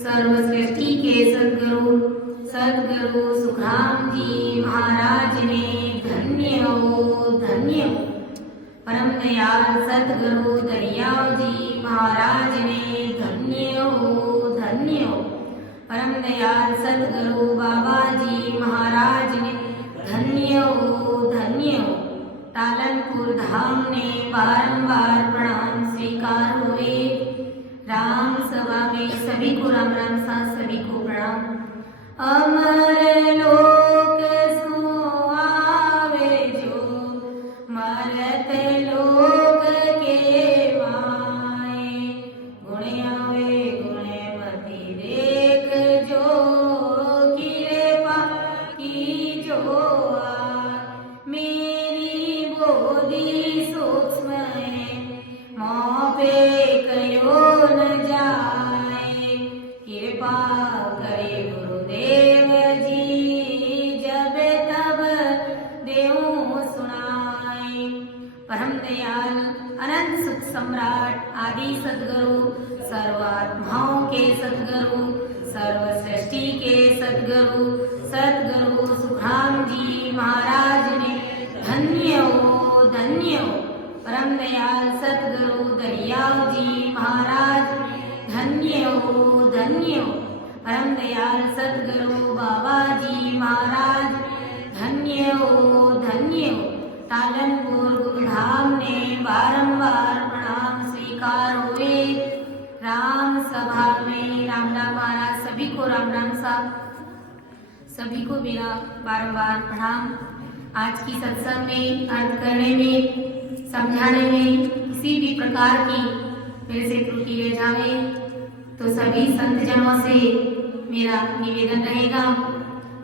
सर्व सृष्टि के सद्गुरु सद्गुरु सुखराम जी महाराज ने धन्य हो धन्य हो। परम दयाल सद्गुरु दरियाव जी महाराज ने धन्य हो धन्य हो। परम दयाल सद्गुरु बाबा जी महाराज ने धन्य हो धन्य हो। टालनपुर धाम ने बारंबार प्रणाम स्वीकार हुए। राम सभा में सभी को राम राम साथ सभी को प्रणाम। अमर लोक सुहावे जो मरत लोक के माए। गुण आवे गुण मति देख जो कृपा की जो मेरी बोधी सूक्ष्म मोह पे कयो न जाए। कृपा करे गुरुदेव जी जब तब देऊं सुनाए। परम दयाल अनंत सुख सम्राट आदि सद्गुरु सर्वात्माओं के सद्गुरु सर्व सृष्टि के सद्गुरु सद्गुरु सुखराम जी महाराज ने धन्य हो धन्य हो। परम दयाल सद्गुरु दरियाव जी महाराज धन्य हो धन्य हो। परम दयाल सद्गुरु बाबा जी महाराज धन्य हो धन्य हो। टालनपुर गुरुधाम ने बारंबार प्रणाम स्वीकार हुए। राम सभा में राम राम महाराज सभी को राम राम साहब सभी को मेरा बारंबार प्रणाम। आज की सत्संग में अर्थ करने में समझाने में किसी भी प्रकार की मेरे से त्रुटि रह जावे तो सभी संत जनों से मेरा निवेदन रहेगा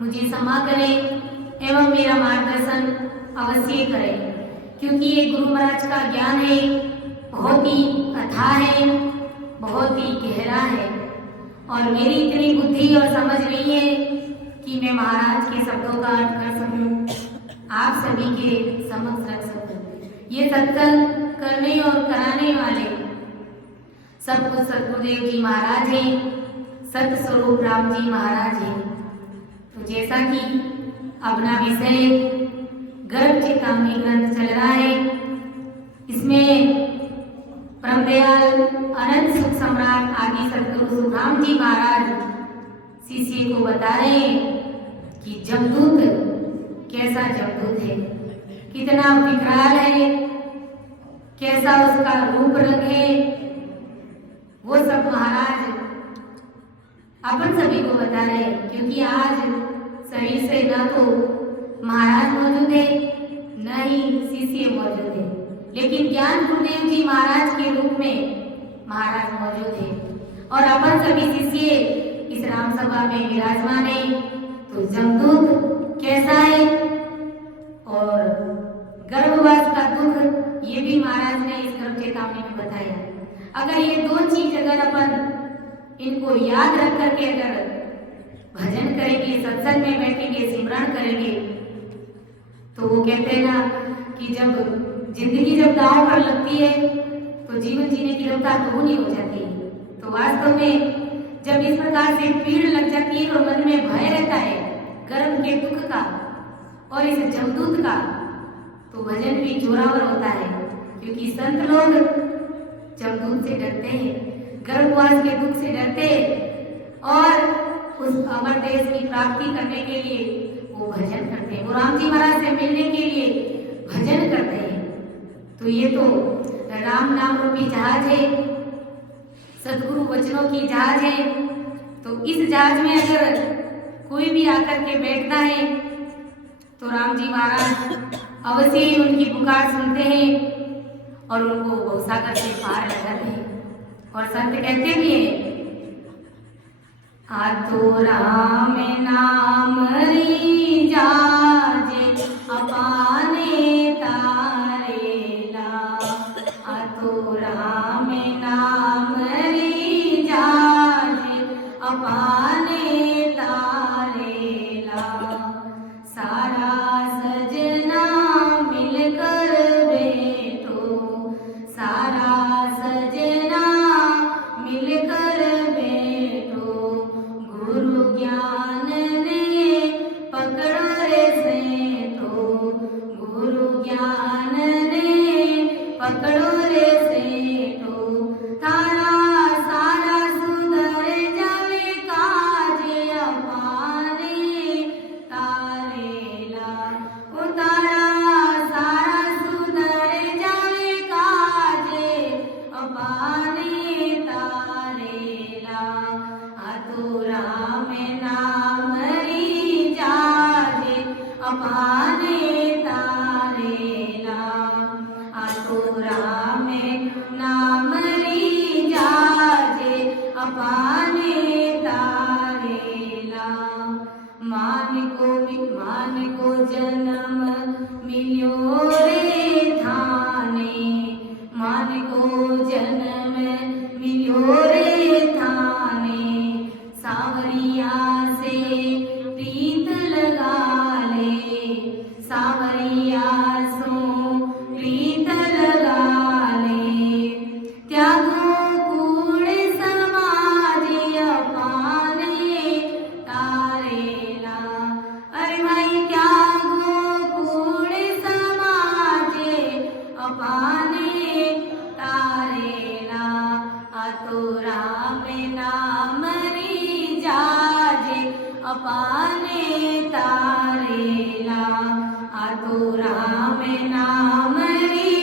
मुझे क्षमा करें एवं मेरा मार्गदर्शन अवश्य करें, क्योंकि ये गुरु महाराज का ज्ञान है बहुत ही अथाह है बहुत ही गहरा है और मेरी इतनी बुद्धि और समझ नहीं है कि मैं महाराज के शब्दों का अर्थ कर सकूं आप सभी के समक्ष रख सकूं। ये सत्संग करने और कराने वाले सब कुछ सतगुरुदेव जी महाराज हैं, सत स्वरूप राम जी महाराज हैं। तो जैसा कि अपना विषय गर्भ चेतावनी ग्रंथ चल रहा है, इसमें परम दयाल अनंत सुख सम्राट आदि सतगुरु सुखराम जी महाराज शिष्य को बता रहे हैं कि जमदूत कैसा जमदूत है, कितना विकराल है, कैसा उसका रूप रंग है, वो सब महाराज अपन सभी को बता रहे हैं। क्योंकि आज शरीर से न तो महाराज मौजूद है न ही शिष्य मौजूद है, लेकिन ज्ञान गुरुदेव जी महाराज के रूप में महाराज मौजूद है और अपन सभी शिष्य इस राम सभा में विराजमान है। तो जमदूत कैसा है और गर्भवास का दुख ये भी महाराज ने इस गर्भ चेतावनी में बताया। अगर ये दो चीज अगर अपन इनको याद रख करके अगर भजन करेंगे सत्संग में बैठेंगे सिमरन करेंगे तो वो कहते हैं ना कि जब जिंदगी जब दांव पर लगती है तो जीवन जीने की रफ्तार दोगुनी हो जाती है। तो वास्तव में जब इस प्रकार से पीड़ लग जाती है और मन में भय रहता है गर्भ के दुख का और इस जमदूत का, तो भजन भी जोरावर होता है। क्योंकि संत लोग जमदूत से डरते हैं, गर्भवास के दुख से डरते हैं और उस अमर देश की प्राप्ति करने के लिए वो भजन करते हैं, वो राम जी महाराज से मिलने के लिए भजन करते हैं। तो ये तो राम नाम रूपी जहाज है, सदगुरु वचनों की जहाज है। तो इस जहाज में अगर कोई भी आकर के बैठता है तो राम जी महाराज अवश्य ही उनकी पुकार सुनते हैं और उनको भवसागर से पार लगाते हैं। और संत कहते भी हैं आतो राम नाम री जाजे अपाने तारेला। आतो राम नाम री जाजे अपाने तारेला। सारा सजना मिलकर बैठो सारा सजना मिलकर बैठो। मान को जन्म मिल्यो रे थाने, मान को जन्म मिल्यो रे थाने, सांवरिया से प्रीत लगा ले, सांवरिया सो प्रीत लगा ले, त्यागो कूड़ समाज अपाने तारेला। अरे भाई त्यागो कूड़ समाज अपाने तारेला, आतो राम नाम री जाजे अपाने तारेला, आतो राम नाम री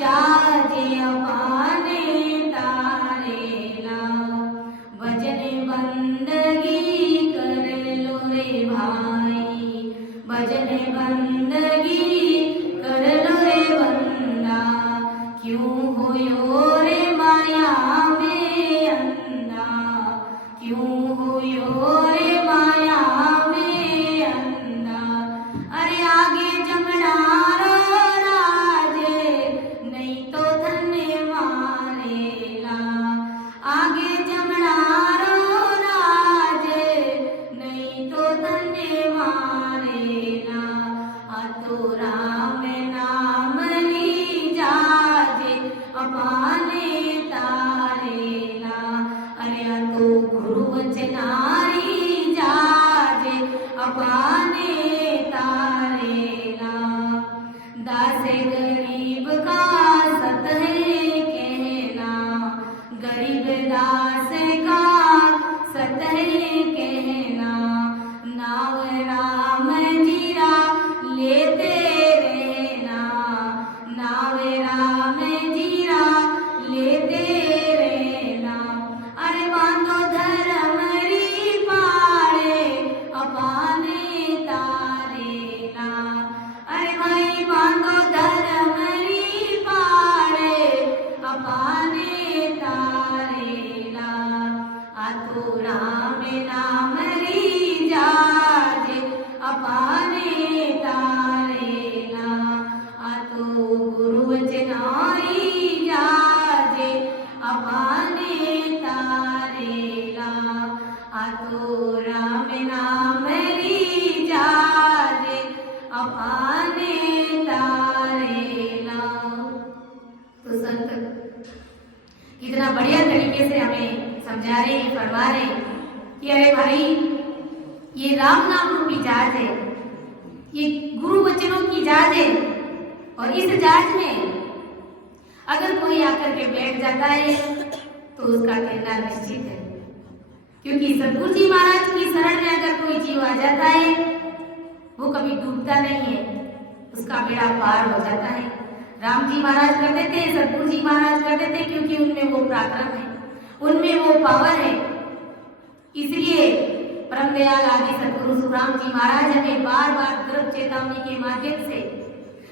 जाजे अपाने तारेला। भजन बंदगी कर लो रे भाई, भजन बंदगी कर लो रे बंदा, क्यों होयो रे माया में अंधा, क्यों होयो रे माया में अंधा। अरे आगे जमना रो राजे, नहीं तो धन्य मारेला, आगे जमना रो राजे, नहीं तो धन्य मारेला, आतो राम नाम री जाजे अपाने तारेला। अरे आतो गुरु वचनारी जाजे अपाने तारेला, दासे गरीब का सत है कहना, गरीब दास का सत है कहना, नाव राम जीरा लेते रहना, नाव राम जीरा लेते रहना। अरे बांधो धर्म री पाड़े अपाने तारेला, अरे भाई बांधो धर्म री पाड़े अपाने तारेला, आतो राम नाम री जाजे अपाने तारेला, आतो गुरु वचनारी जाजे अपाने तारेला, आतो राम नाम री जाजे अपाने तारेला। तो संत कितना बढ़िया तरीके से हमें समझा रहे हैं, फरमा रहे हैं कि अरे भाई ये राम नाम रूपी जहाज है, ये गुरु वचनों की जहाज है, और इस जहाज में अगर कोई आकर के बैठ जाता है तो उसका तैरना निश्चित है, क्योंकि सतगुरु जी महाराज की शरण में अगर कोई जीव आ जाता है वो कभी डूबता नहीं है, उसका बेड़ा पार हो जाता है। राम जी महाराज करते थे, सतगुरु जी महाराज करते थे, क्योंकि उनमें वो पराक्रम है, उनमें वो पावर है। इसलिए परम दयाल आदि सतगुरु सुखराम जी महाराज हमें बार बार गर्भ चेतावनी के माध्यम से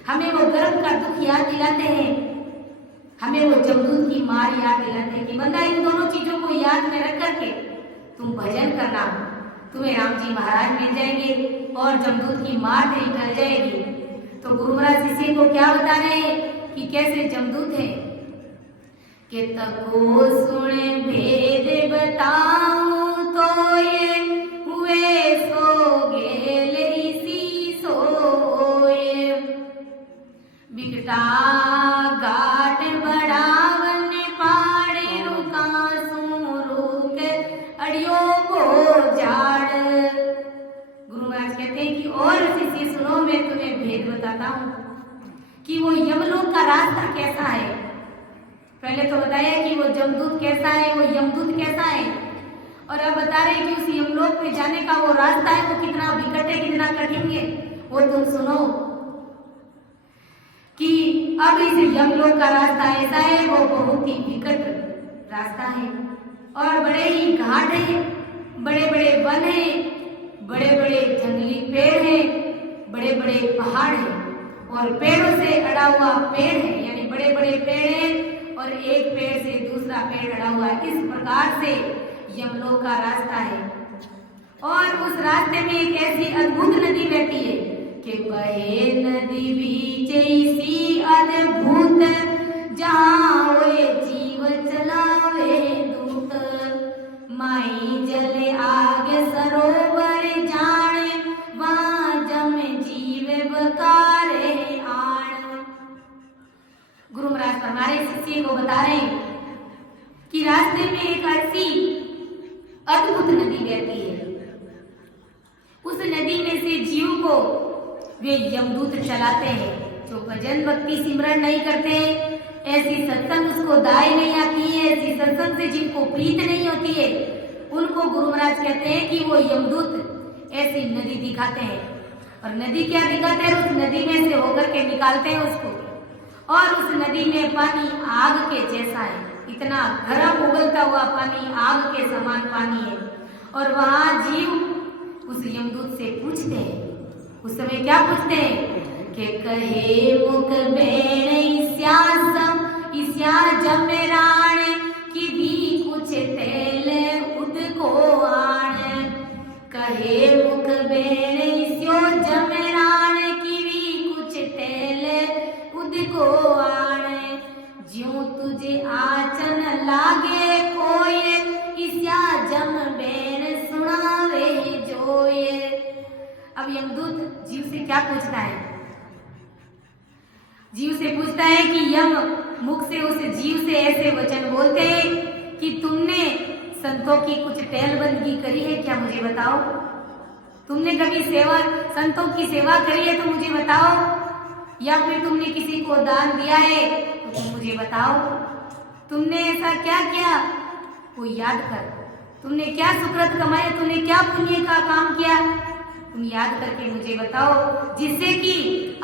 हमें वो गर्भ का दुख याद दिलाते हैं, हमें वो जमदूत की मार याद दिलाते हैं कि बंदा इन दोनों चीजों को याद में रख करके तुम भजन करना, तुम्हें राम जी महाराज मिल जाएंगे और जमदूत की मार तेरी टल जाएगी। तो गुरु महाराज शिष्य को क्या बता रहे हैं कि कैसे जमदूत है कि तको सुने भेद बताऊं तो ये हुए सो गेल इसी सोए, बिकटा गाट बढ़ावन पाड़े रुका रुक अड़ियो को झाड़। गुरु महाराज कहते हैं कि और शिष्य सुनो, मैं तुम्हें भेद बताता हूँ कि वो यमलोक का रास्ता कैसा है। पहले तो बताया कि वो जमदूत कैसा है, वो यमदूत कैसा है, और अब बता रहे कि उस यमलोक में जाने का वो रास्ता है वो कितना विकट है, कितना कठिन है। वो तुम सुनो कि अब इस यमलोक का रास्ता ऐसा है, वो बहुत ही विकट रास्ता है और बड़े ही घाट है, बड़े बड़े वन है, बड़े बड़े जंगली पेड़ है, बड़े बड़े पहाड़ है और पेड़ों से अड़ा हुआ पेड़ है, यानी बड़े बड़े पेड़ है और एक पेड़ से दूसरा पेड़ अड़ा हुआ है। इस प्रकार से यमलोक का रास्ता है और उस रास्ते में एक ऐसी अद्भुत नदी बहती है कि बहे नदी बीच सी अद्भुत, जहाँ होए जीव चलावे दूत। माई जले आगे सरोवर जाने, वहाँ जम जीव बकारे आण। गुरु महाराज हमारे शिष्य को बता रहे हैं कि रास्ते में एक ऐसी अद्भुत नदी बहती है। उस नदी में से जीव को वे यमदूत चलाते हैं। जो भजन भक्ति सिमरन नहीं करते, ऐसी सत्संग उसको दाय नहीं आती है, ऐसी सत्संग से जिनको प्रीत नहीं होती है, उनको गुरु महाराज कहते हैं कि वो यमदूत ऐसी नदी दिखाते हैं। और नदी क्या दिखाते हैं? उस नदी में से होकर के निकालते हैं उसको। और उस नदी में पानी आग के जैसा है, इतना गर्म उबलता हुआ पानी, आग के समान पानी है। और वहां जीव उस यमदूत से पूछते हैं, उस समय क्या पूछते हैं कि कहे मुख बेण इस्या जमराण, कि भी कुछ तेल उद को आण। कहे मुख बेण इस्यो जमराण, कि भी कुछ तेल उद को आण। ज्यों तुझे आचन लागे कोय, इस्या जम बेण सुनावे जोए। अब यमदूत जीव से क्या पूछता है? जीव से पूछता है कि यम मुख से उस जीव से ऐसे वचन बोलते हैं कि तुमने संतों की कुछ टहलबंदगी करी है क्या, मुझे बताओ। तुमने कभी संतों की सेवा करी है तो मुझे बताओ, या फिर तुमने किसी को दान दिया है तो तुम मुझे बताओ। तुमने ऐसा क्या किया वो याद कर। तुमने क्या सुकृत कमाया, तुमने क्या पुण्य का काम किया, तुम याद करके मुझे बताओ, जिससे कि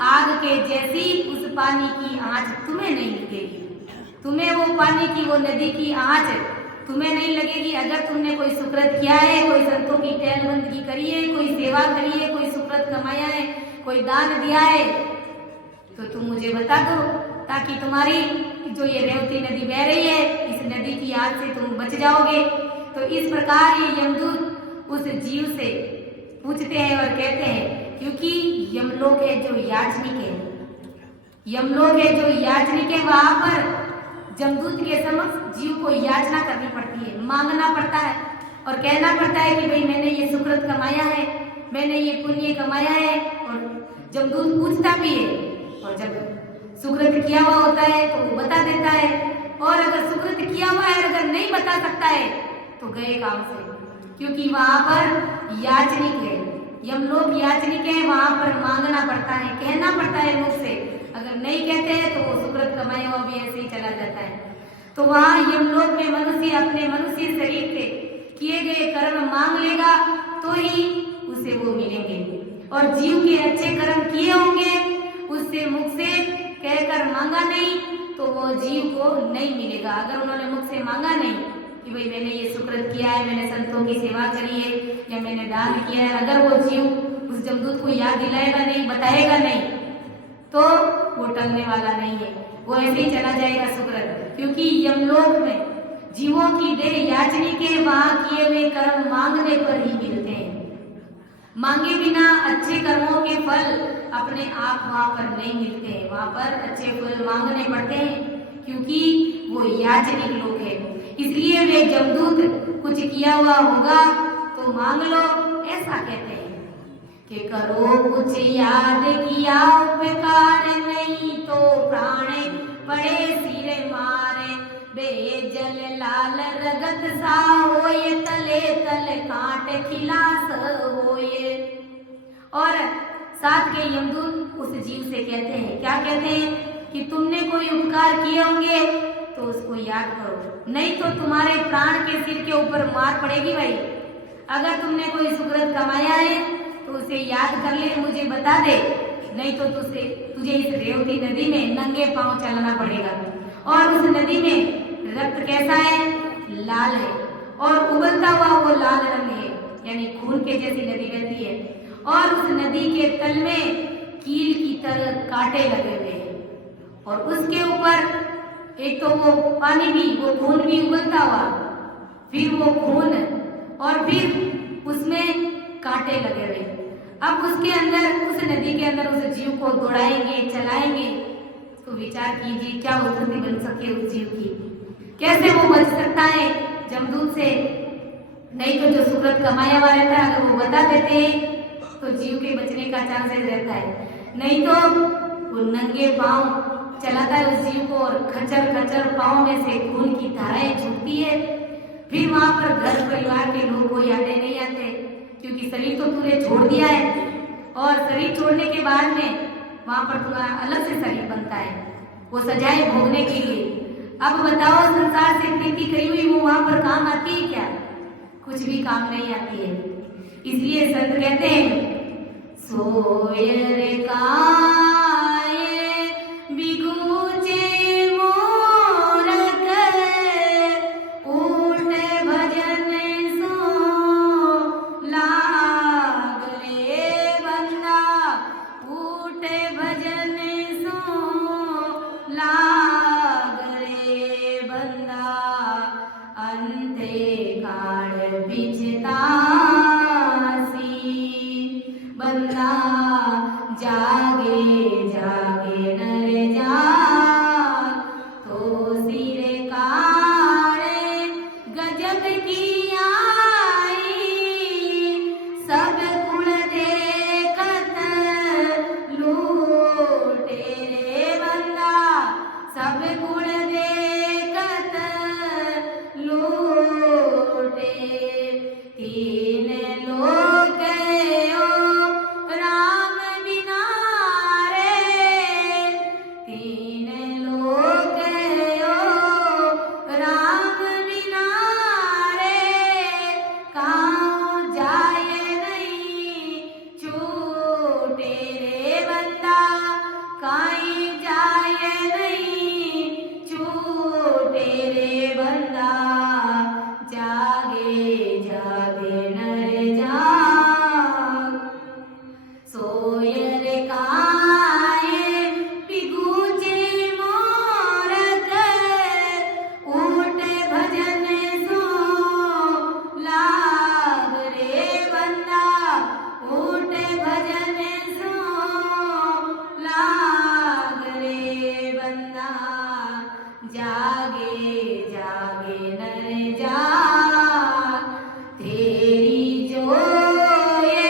आग के जैसी उस पानी की आंच तुम्हें नहीं लगेगी। तुम्हें वो पानी की, वो नदी की आंच तुम्हें नहीं लगेगी। अगर तुमने कोई सुकृत किया है, कोई संतों की टहलबंदगी करी है, कोई सेवा करी है, कोई सुकृत कमाया है, कोई दान दिया है, तो तुम मुझे बता दो, ताकि तुम्हारी जो ये रेवती नदी बह रही है, इस नदी की आंच से तुम बच जाओगे। तो इस प्रकार ये यमदूत उस जीव से पूछते हैं और कहते हैं, क्योंकि यमलोक है जो याचनिक है, यमलोक है जो याचनिक है, वहां पर जमदूत के समक्ष जीव को याचना करनी पड़ती है, मांगना पड़ता है और कहना पड़ता है कि भाई मैंने ये सुकृत कमाया है, मैंने ये पुण्य कमाया है। और जमदूत पूछता भी है, और जब सुकृत किया हुआ होता है तो वो बता देता है, और अगर सुकृत किया हुआ है अगर नहीं बता सकता है तो गए काम से, क्योंकि वहां पर याचनिक है, यमलोक याचनिक है, वहां पर मांगना पड़ता है, कहना पड़ता है मुख से। अगर नहीं कहते हैं तो वो सुकृत कमाया हुआ भी ऐसे ही चला जाता है। तो वहां यमलोक में मनुष्य अपने मनुष्य शरीर के किए गए कर्म मांग लेगा तो ही उसे वो मिलेंगे। और जीव के अच्छे कर्म किए होंगे, उससे मुख से कहकर मांगा नहीं तो वो जीव को नहीं मिलेगा। अगर उन्होंने मुख से मांगा नहीं कि भाई मैंने ये सुकृत किया है, मैंने संतों की सेवा करी है, या मैंने दान किया है, अगर वो जीव उस जमदूत को याद दिलाएगा नहीं, बताएगा नहीं, तो वो टलने वाला नहीं है, वो ऐसे ही चला जाएगा सुकृत। क्योंकि यमलोक में जीवों की देह याचनिक है, वहां किए हुए कर्म मांगने पर ही मिलते हैं। मांगे बिना अच्छे कर्मों के फल अपने आप वहां पर नहीं मिलते हैं, वहां पर अच्छे फल मांगने पड़ते हैं, क्योंकि वो याचनिक लोग हैं। इसलिए वे जमदूत कुछ किया हुआ होगा तो मांग लो, ऐसा कहते हैं कि करो कुछ याद किया उपकार, नहीं तो प्राण पड़े सिरे मारे। बेजल लाल रगत सा होए, तले तल काट खिलास होए। और साथ के यमदूत उस जीव से कहते हैं, क्या कहते हैं कि तुमने कोई उपकार किए होंगे तो उसको याद करो, नहीं तो तुम्हारे प्राण के सिर के ऊपर मार पड़ेगी भाई। अगर तुमने कोई सुकृत कमाया है तो उसे याद कर ले, मुझे बता दे, नहीं तो तुझे इस रेवती नदी में नंगे पांव चलना पड़ेगा। और उस नदी में रक्त कैसा है? लाल है, और उबलता हुआ वो लाल रंग है, यानी खून के जैसी नदी बहती है। और उस नदी के तल में कील की तरह कांटे लगे हुए हैं, और उसके ऊपर एक तो वो पानी भी, वो खून भी उबलता हुआ, फिर वो खून, और फिर उसमें कांटे लगे हुए। अब उसके अंदर, उस नदी के अंदर उस जीव को दौड़ाएंगे, चलाएंगे, तो विचार कीजिए क्या स्थिति बन सकती है उस जीव की, कैसे वो बच सकता है जमदूत से। नहीं तो जो सुकृत कमाया हुआ रहता है अगर वो बता देते तो जीव के बचने का चांसेस रहता है। नहीं तो वो नंगे पांव चलाता है उस जीव को और खचर खचर पांव में से खून की धाराएं छूटती है। फिर वहां पर घर परिवार के लोग कोई आते नहीं आते, क्योंकि शरीर तो तूने छोड़ दिया है और शरीर छोड़ने के बाद में वहां पर तुम्हारा अलग से शरीर बनता है वो सजाएं भोगने के लिए। अब बताओ संसार से प्रीति करी हुई वो वहां पर काम आती है क्या? कुछ भी काम नहीं आती है। इसलिए संत कहते हैं सोयर काय बिगुचे मोरक ऊट भजन सो लाग रे बंदा, ऊट भजन सो लाग रे बंदा, अंते काल बिचता बंदा, जागे जागे नर जाग, तो सिर काले गजब की आई, सब कुल देखत लूटे रे बंदा, सब कुल देखत लूटे। तीन लोग राम बिना रे, तीन लोग राम बिना रे, कहाँ जाए नहीं छूटे रे बंदा, कहीं जाए नहीं छूटे रे बंदा, जागे जागे नर जाग, सोयर काय बिगुचे मोरक ऊट भजन सो लाग रे बंदा, ऊट भजन सो लाग रे बंदा, जागे जागे नर जाग, तेरी जो ये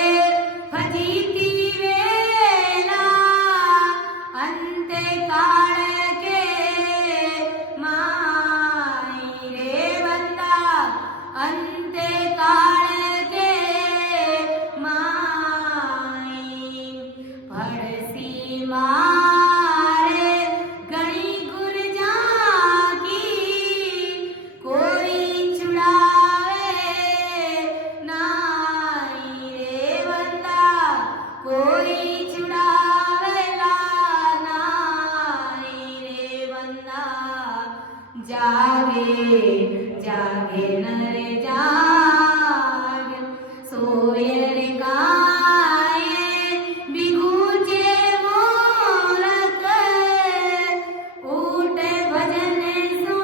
फजीती वेला अंते काल के माई रे बंदा, अंते काल के माई, पड़सी मारे गणी गुर जागी, कोई छुड़ावे नाई रे बंदा, कोई छुड़ावेला नाई रे बंदा, जागे जागे नर जाग, सोयर काय बिगुचे मोरक ऊट भजन सो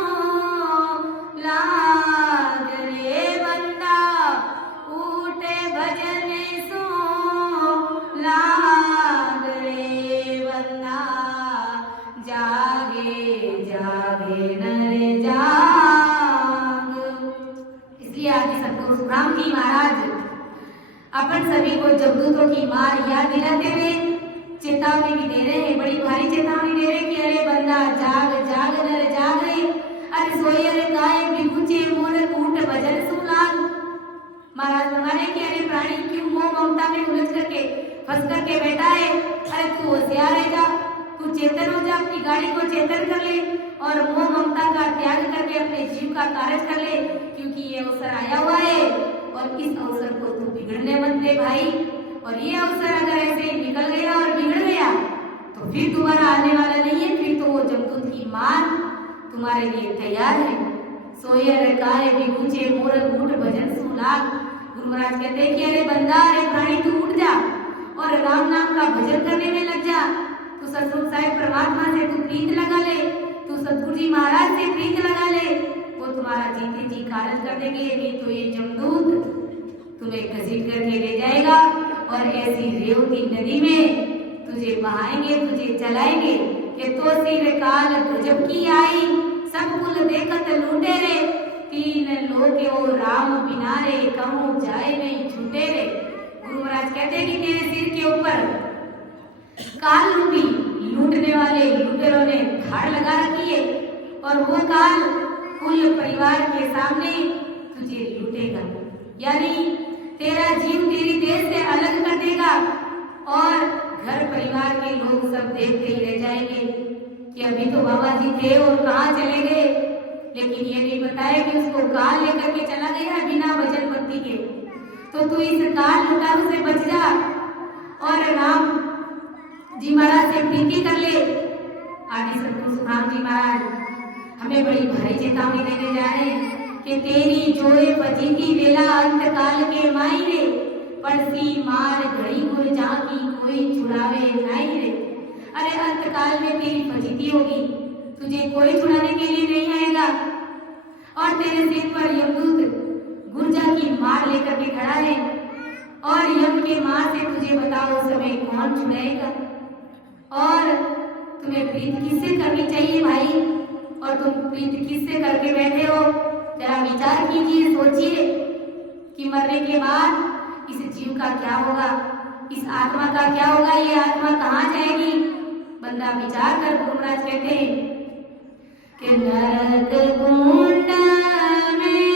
लाग रे बंदा, ऊट भजन सो लाग रे बंदा, जागे जागे नर जाग। इसलिए आगे सतगुरु सुखराम जी महाराज अपन सभी को जमदूतों की मार याद दिलाते हुए चेतावनी भी दे रहे हैं, बड़ी भारी चेतावनी दे रहे हैं कि अरे बंदा जाग जाग नर जाग रे, अरे सोयर काय बिगुचे मोरक ऊट भजन सो लाग। महाराज हमारे कि अरे प्राणी क्यों मोह ममता में उलझ करके फंस करके बैठा है, अरे तू होशियार है जा, तू चेतन हो जा, अपनी गाड़ी को चेतन कर ले और मोह ममता का त्याग करके अपने जीव का कार्य कर ले, क्योंकि ये अवसर आया हुआ है और इस अवसर को तू बिगड़ने मत दे भाई। और ये अवसर अगर ऐसे निकल गया और बिगड़ गया तो फिर दोबारा आने वाला नहीं है, फिर तो वो जमदूत की मार तुम्हारे लिए तैयार है। सोयर काय बिगुचे मोरक ऊट भजन सो लाग। गुरु महाराज कहते हैं कि अरे बंदा, अरे प्राणी तू उठ जा और राम नाम का भजन करने में लग जा, तू सतगुरु साहिब परमात्मा से तू प्रीत लगा ले, तू सतगुरु जी महाराज से प्रीत लगा ले, वो तुम्हारा जीते जी कार्य कर देंगे। नहीं तो ये जमदूत तुम्हें घसीट करके ले जाएगा और ऐसी रेवती नदी में तुझे बहाएंगे, तुझे चलाएंगे कि तो सिर काल गजब की आई, सब कुल देखत लूटे रे, तीन लोके वो राम बिना रे, कहूँ जाए नहीं छूटे रे। गुरु महाराज कहते हैं कि तेरे सिर के ऊपर काल रूपी लूटने वाले लुटेरों ने धाड़ लगा रखी है और वो काल कुल परिवार के सामने तुझे लूटेगा, यानी तेरा जीव तेरी देश से अलग कर देगा और घर परिवार के लोग सब देखते ही रह जाएंगे कि अभी तो बाबा जी थे और कहाँ चले गए, लेकिन ये नहीं बताया कि उसको काल लेकर के चला गया बिना वजन पत्ती के। तो तू इस काल लुटारू से बच जा और राम जी महाराज से प्रीति कर ले। आदि सतगुरु सुखराम जी महाराज हमें बड़ी भारी चेतावनी देने जा रहे हैं कि तेरी जोए फजीती वेला अंत काल के माई रे, परसी मार घड़ी गुर जाकी कोई छुड़ावे नहीं रे। अरे अंत काल में तेरी फजीती होगी, तुझे कोई छुड़ाने के लिए नहीं आएगा और तेरे सिर पर यमदूत गुर्जा की मार लेकर के खड़ा है और यम के मार से तुझे बताओ उस समय कौन छुड़ाएगा। और तुम्हें प्रीत किससे करनी चाहिए भाई, और तुम प्रीत किससे करके बैठे हो? जरा विचार कीजिए, सोचिए कि मरने के बाद इस जीव का क्या होगा, इस आत्मा का क्या होगा, ये आत्मा कहाँ जाएगी? बंदा विचार कर। गुरु महाराज कहते हैं कि नरक कुंड में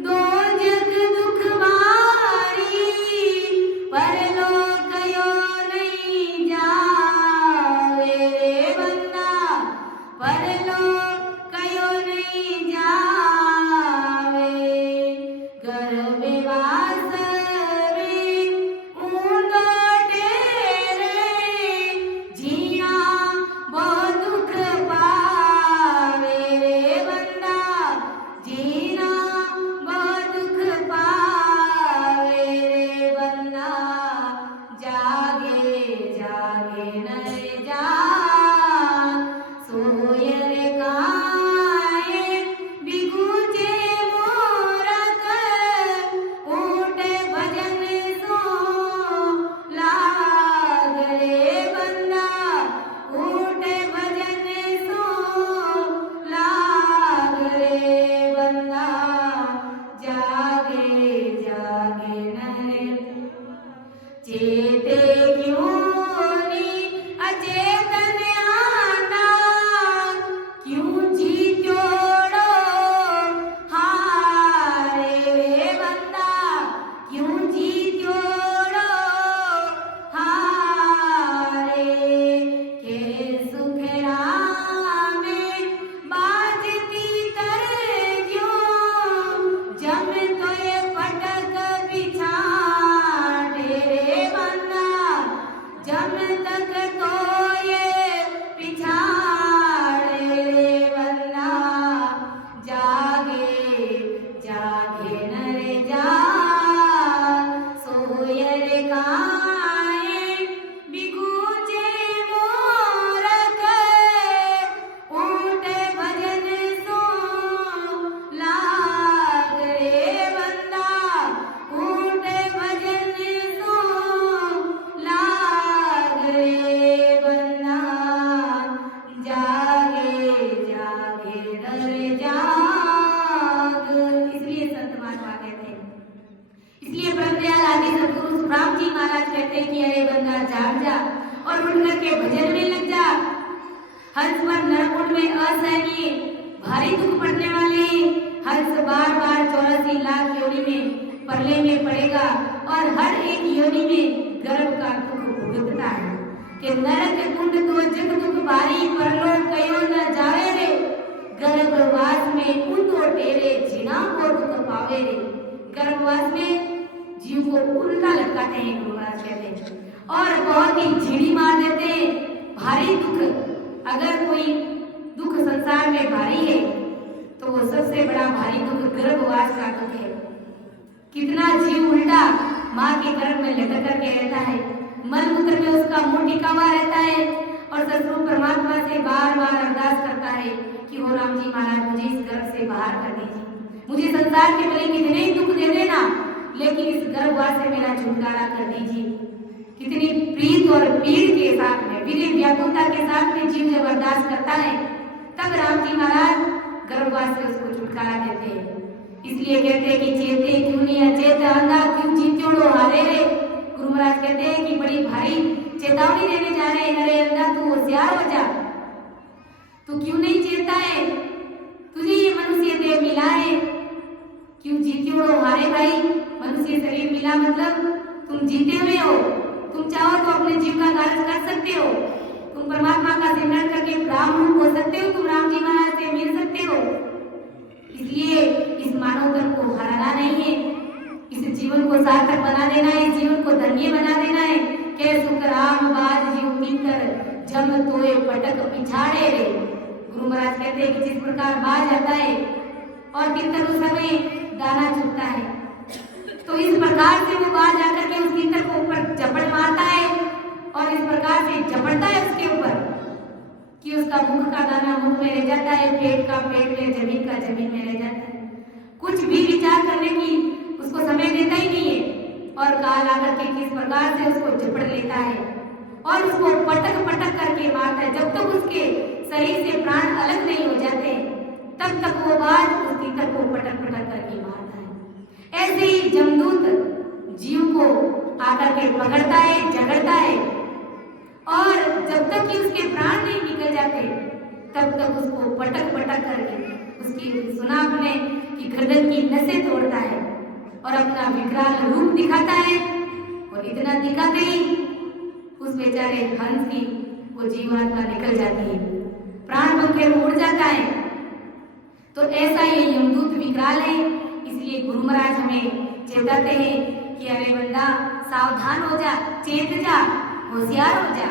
दो जग दुख भारी, परलोक यो नहीं जावे रे बंदा, परलोक यो नहीं जावे। गर्भ वास में ऊंधो टेरे, जिया बहुत दुख पावे रे बंदा, जीना बहुत दुख पावे रे बंदा। जागे जागे नर जाग, सोय रे काये बिगुजे मोरक, ऊटे भजन सो लाग रे बंदा, ऊटे भजन सो लाग रे बंदा। जागे जागे नर चेते क्यों नी अचेतन आना, क्यों जी क्योड़ो हारे रे बंदा, क्यों जी क्योड़ो हारे। के सुख रामे बाजती तरजो, जम तोय पटक बिछाटे रे बंदा, जम तक तोय पिछाड़े रे बंदा। जागे जागे नर जाग, सोय रे काये बिगुजे मोरक, ऊटे भजन सो लाग रे बंदा, ऊटे भजन सो लाग रे बंदा। जागे जागे नर जाग। इसलिए संत महात्मा कहते हैं, इसलिए ब्रह्मदयाल आदि सद्गुरु सुखराम जी महाराज कहते हैं कि अरे बंदा जाग जा और उठ करके भजन में लग जा। हंस पर नरकुंड में असहनीय भारी दुख पड़ने वाले हंस बार बार 84 लाख योनि में प्रलय में पड़ेगा और हर एक योनि में गर्भ का दुख भुगतता है कि नरक कुंड तो जग दुख भारी, परलोक कयो न जावे रे। गर्भवास में ऊंधो टेरे, जिना को दुख पावे रे। गर्भवास में जीव को उल्टा लटकाते हैं गुरु महाराज कहते हैं और बहुत ही झिड़ी मार देते हैं। भारी दुख, अगर कोई दुख संसार में भारी है तो वो सबसे बड़ा भारी दुख गर्भवास का दुख है। कितना जीव उल्टा माँ के गर्भ में लटक करके रहता है, मलमूत्र में उसका मुंह टिका हुआ रहता है और सतगुरु परमात्मा से बार बार अरदास करता है कि हो राम जी महाराज मुझे इस गर्भ से बाहर कर दीजिए, मुझे संसार के भले कितने ही दुख दे देना, लेकिन लेकिन इस गर्भवास से मेरा छुटकारा कर दीजिए। कितनी प्रीत और पीड़ के साथ में, वीर व्याकुलता के साथ में जीव जब अरदास करता है, तब राम जी महाराज गर्भवास से उसको छुटकारा देते हैं। इसलिए कहते हैं कि चेते क्यों नहीं अचेत अंधा क्यों जीत्योड़ो हारे रे। गुरु महाराज कहते हैं कि बड़ी भारी चेतावनी देने जा रहे हैं, अरे अंधा तू होशियार हो जा, तू क्यों नहीं चेता है, तुझे ये मनुष्य देह मिला है, क्यों जीत्योड़ो हारे। भाई मनुष्य शरीर मिला मतलब तुम जीते हुए हो, तुम चाहो तो अपने जीव का कार्य कर सकते हो, तुम परमात्मा का सिमरन करके राम रूप हो सकते हो, तुम राम जी महाराज से मिल सकते हो। इसलिए इस मानव धर्म को हराना नहीं है, इस जीवन को सार्थक बना देना है, इस जीवन को धन्य बना देना है। के सुख राम बाज जीव मिलकर जम तोए पटक पिछाड़े रे। गुरु महाराज कहते हैं कि जिस प्रकार बाज आता है और तितर उस समय दाना चुगता है, तो इस प्रकार से वो बाज आकर के उस तितर को ऊपर झपट मारता है और इस प्रकार से झपटता है उसके ऊपर कि उसका मुख का दाना मुख में रह जाता है, पेट का पेट में, जमीन का जमीन में रह जाता है। कुछ भी विचार करने की उसको समय देता ही नहीं है और काल आकर के किस प्रकार से उसको झपट लेता है और उसको पटक पटक करके मारता है। जब तक उसके शरीर से प्राण अलग नहीं हो जाते तब तक वो बाज उस तीतर को पटक पटक करके मारता है। ऐसे ही जमदूत जीव को आकर के पकड़ता है, झगड़ता है और जब तक कि उसके प्राण नहीं निकल जाते तब तक उसको पटक पटक करके उसकी सुना आपने कि गर्दन की नसें तोड़ता है और अपना विकराल रूप दिखाता है। और इतना दिखाते ही उस बेचारे हंस की वो जीवात्मा निकल जाती है, प्राण पंखे उड़ जाता है। तो ऐसा ये यमदूत विकराल है। इसलिए गुरु महाराज हमें चेताते हैं कि अरे बंदा सावधान हो जा, चेत जा, होशियार हो जा।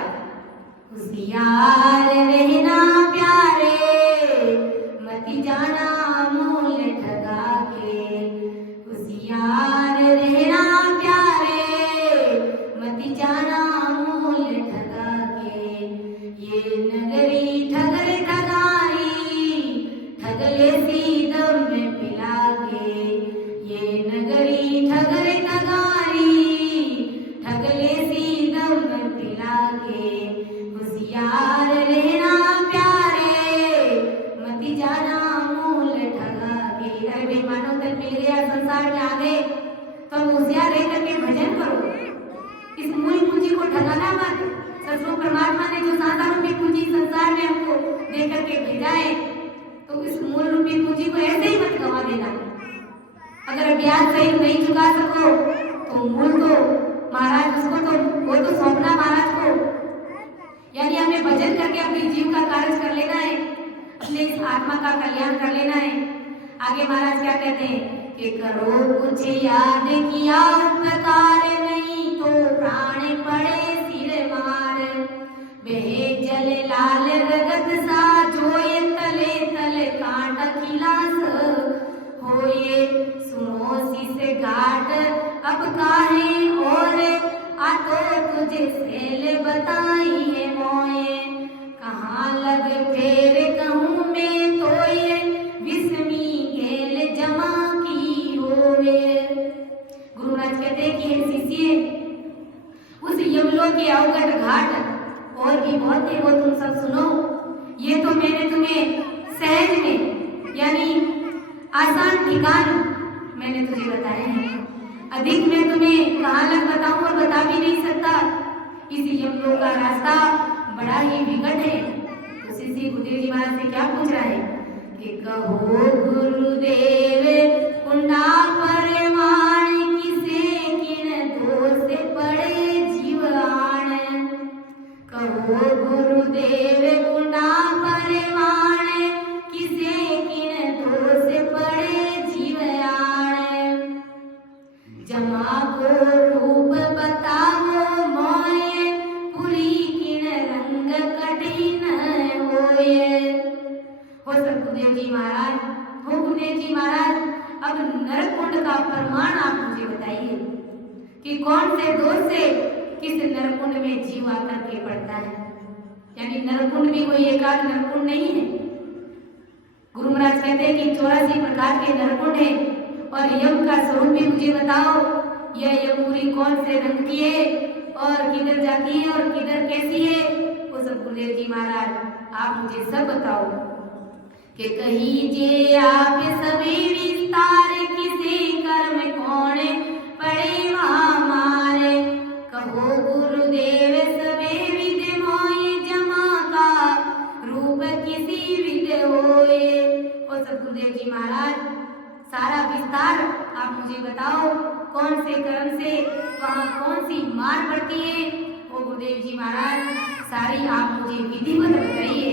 होशियार रहना प्यारे, मति जाना मूल ठगा के। होशियार रहना प्यारे, मति जाना मूल ठगा के। ये नगरी ठगर ठगारी, ठगले सी दम में पिला के। ये नगरी ठगर ठगारी, ठगले सी दम में पिला के। होशियार रहना प्यारे, मति जाना मूल ठगा के। अरे भाई मानव तन मिल गया संसार में आ गए तो हम होशियार रह करके भजन करो, इस मूल पूंजी को ठगाना मत। सचमुच परमात्मा ने जो सादा रूपी पूंजी संसार में हमको दे करके भेजा है तो इस मूल रूपी पूंजी को ऐसे ही मत गवा देना। अगर ब्याज सहित नहीं चुका सको तो मूल तो महाराज उसको तो वो तो सौंपना महाराज को। यानी हमें भजन करके अपने जीव का कार्य कर लेना है, अपने इस आत्मा का कल्याण कर लेना है। आगे महाराज क्या कहते हैं कि करो कुछ याद किया उपकार, नहीं तो प्राण पड़े सिर मार। बहे जल लाल रगत सा, जोए तले तले कांटा खिलास होए। सुनो शीश घाट अब काहे और, आ तो तुझे सेल बताई है मोए। कहाँ लग फेर कहूँ मैं तो ये, विस्मी गेल जमा की होवे। गुरु महाराज कहते हैं कि हे शिष्य, उस यमलोक के अवगढ़ घाट और भी बहुत है वो तुम सब सुनो। ये तो मैंने तुम्हें सहज में यानी आसान ठिकान मैंने तुझे बताए हैं, अधिक मैं तुम्हें कहाँ लग बताऊं और बता भी नहीं सकता। इस यमलोक का रास्ता बड़ा ही विकट है। तो श्री गुरुदेव जी महाराज से क्या पूछ रहा है कि कहो गुरुदेव कुंडा परमाण, किसे किन दोष पड़े जीवान। कहो गुरुदेव कुंडा परमाण, किसे किन दोष पड़े जीवान। जमा को रूप बताओ मोए, पुरी किन रंग कठिन होए। हो सतगुरुदेव जी महाराज, हो गुरुदेव जी महाराज, अब नरकुंड का प्रमाण आप मुझे बताइए कि कौन से दोष से किस नरकुंड में जीव आकर के पड़ता है। यानी नरकुंड भी कोई एकाध नरकुंड नहीं है। गुरु महाराज कहते हैं कि 84 प्रकार के नरकुंड है और यम का स्वरूप भी मुझे बताओ। यह यमपुरी कौन से रंग की है और किधर जाती है और किधर कैसी है, वो सब गुरुदेव जी महाराज आप मुझे सब बताओ। कि कहीजे आप सभी विस्तार, किसी कर्म कौन पड़े वहाँ मारे। कहो गुरुदेव सबे विद मोय, जमा का रूप किसी विद होए। और सब गुरुदेव जी महाराज सारा विस्तार आप मुझे बताओ, कौन से कर्म से वहाँ कौन सी मार पड़ती है, वो गुरुदेव जी महाराज सारी आप मुझे विधिवत बताइए।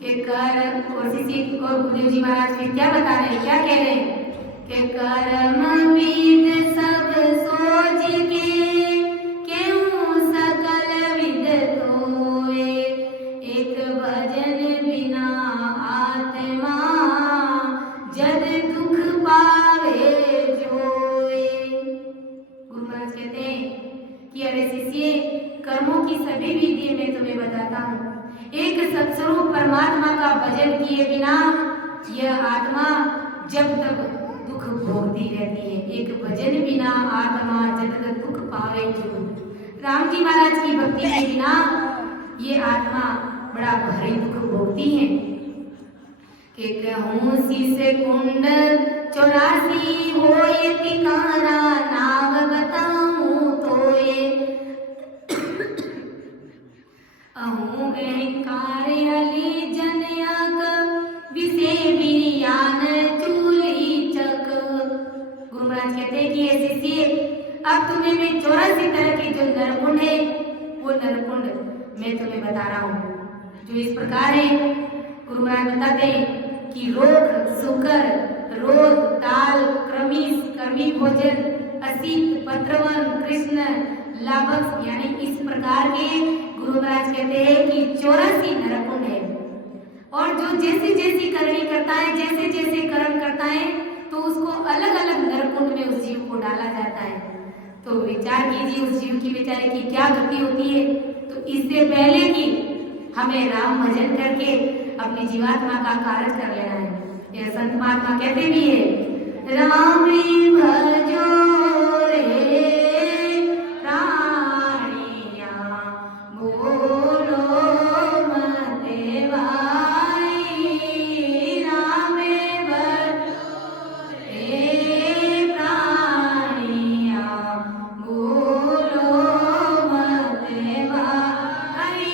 कि कर्म और गुरुदेव जी महाराज फिर क्या बता रहे हैं, क्या कह रहे हैं कि कर्म विद सब सोच के, क्यों सकल विद तोए। एक भजन बिना आत्मा, जद दुख पावे जोए। गुरु महाराज कहते हैं कि अरे शिष्य, कर्मों की सभी विधि मैं तुम्हें बताता हूँ। एक सत्स्वरूप परमात्मा का भजन किए बिना यह आत्मा जब तक दुख भोगती रहती है। एक भजन बिना आत्मा जब तक दुख पावे जो। राम जी महाराज की भक्ति के बिना ये आत्मा बड़ा भारी दुख भोगती है। कि कहूँ शीश कुंड 84 होए ठिकाना, नाम बताऊं तोए। अहूँ अहंकार अली जनयक, विषे विरियान चूली चक। गुरु महाराज कहते हैं कि ये शिष्य, अब तुम्हें मैं 84 तरह के जो नरकुंड है, वो नरकुंड मैं तुम्हें बता रहा हूँ, जो इस प्रकार है। गुरु महाराज बताते हैं कि रोग सुकर, रोग ताल, कर्मी भोजन, असित, पत्रवन, कृष्ण, लाभक, यानी इस प्रकार के गुरु महाराज कहते हैं कि 84 नरकुंड है। और जो जैसी जैसी करनी करता है, जैसे जैसे कर्म करता है, तो उसको अलग अलग नरकुंड में उस जीव को डाला जाता है। तो विचार कीजिए उस जीव की बेचारे की क्या गति होती है। तो इससे पहले कि हमें राम भजन करके अपनी जीवात्मा का कार्य कर लेना है। यह संत महात्मा कहते भी है, राम भजो रे प्राणिया, बोलो मते भाई। राम भजो रे प्राणिया, बोलो मते भाई।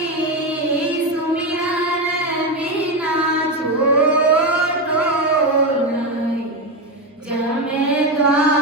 सुमिरन बिना छोटो नहीं, जमे द्वार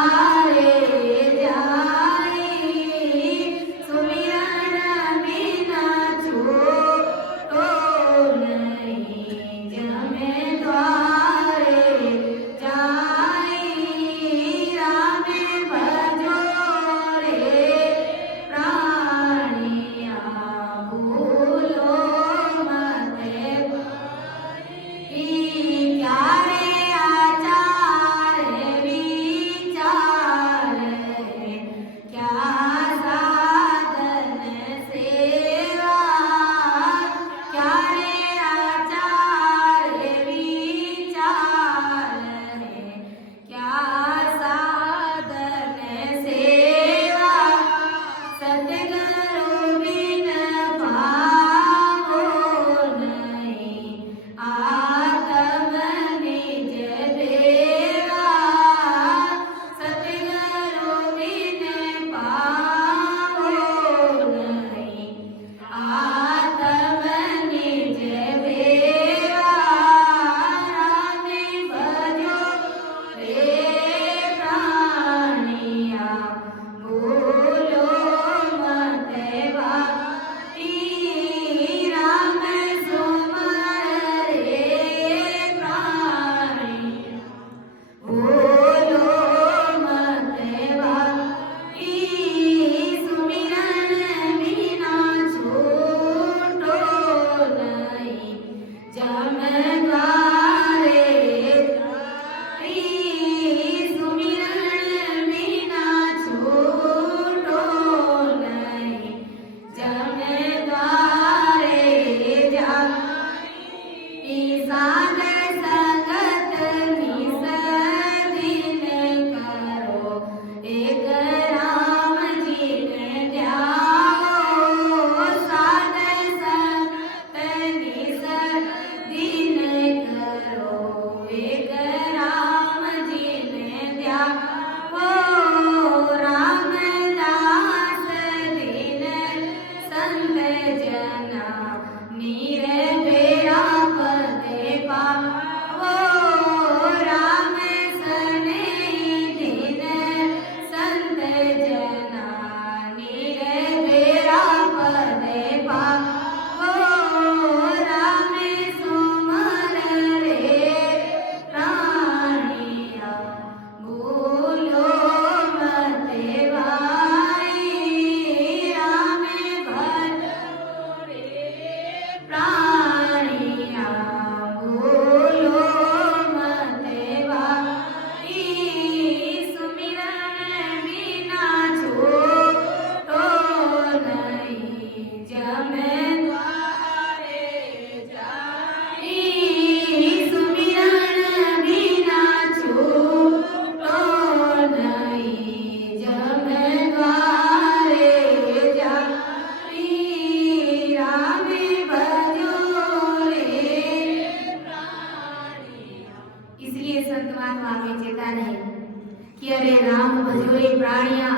राम भजो रे प्राणिया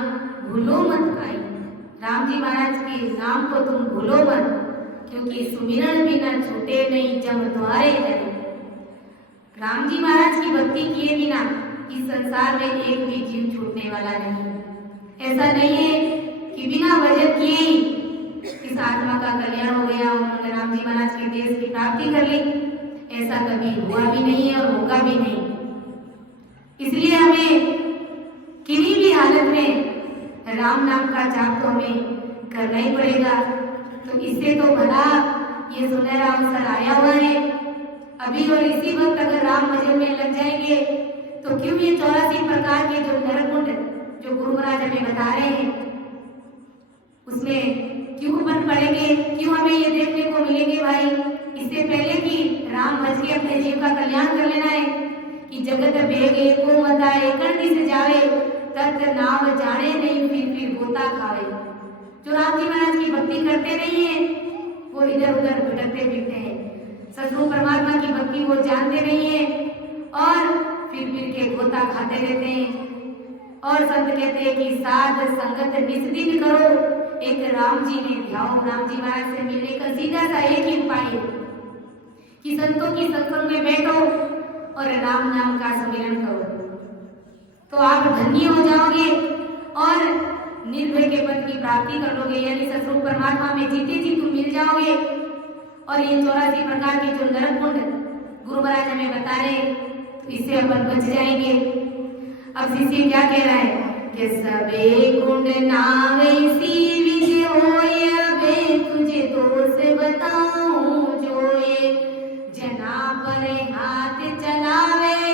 भूलो मत खाई। राम जी महाराज के नाम को तुम भूलो मत, क्योंकि सुमिरन बिना छूटे नहीं जम द्वारे जाए। राम जी महाराज की भक्ति किए बिना इस संसार में एक भी जीव छूटने वाला नहीं। ऐसा नहीं है कि बिना वजह किए ही इस आत्मा का कल्याण हो गया, उन्होंने राम जी महाराज के देश की प्राप्ति कर ली। ऐसा कभी हुआ भी नहीं है और होगा भी नहीं। इसलिए हमें किसी भी हालत में राम नाम का जाप तो हमें करना ही पड़ेगा। तो इससे तो भला ये सुनहरा अवसर आया हुआ है अभी, और इसी वक्त अगर राम भजन में लग जाएंगे तो क्यों ये 84 प्रकार के जो नरकुंड जो गुरु महाराज हमें बता रहे हैं उसमें क्यों बन पड़ेंगे, क्यों हमें ये देखने को मिलेंगे भाई। इससे पहले कि राम भज के अपने जीव का कल्याण कर लेना है कि जगत बेगे को मताए करनी से जावे तत् नाम जाने नहीं फिर गोता खावे। जो राम जी महाराज की भक्ति करते नहीं है वो इधर उधर भटकते फिरते हैं, सतगुरु परमात्मा की भक्ति वो जानते नहीं है और फिर के गोता खाते रहते हैं। और संत कहते हैं कि साध संगत निस्दिन करो, एक राम जी ने ध्याओ। राम जी महाराज से मिलने का सीधा सा एक ही उपाय है कि संतों की सत्संग में बैठो और राम नाम का सुमिरन करो, तो आप धन्य हो जाओगे और निर्भय के पद की प्राप्ति कर लोगे, यानी सतगुरु परमात्मा में जीते जी तुम मिल जाओगे। और ये 84 प्रकार के जो नरकुंड गुरु महाराज हमें बता रहे तो इससे अपन बच जाएंगे। अब शिष्य क्या कह रहा है कि सबे कुंड नावे सी विजय होए, अबे तुझे दोष बताऊं जोए, जना पर हाथ चलावे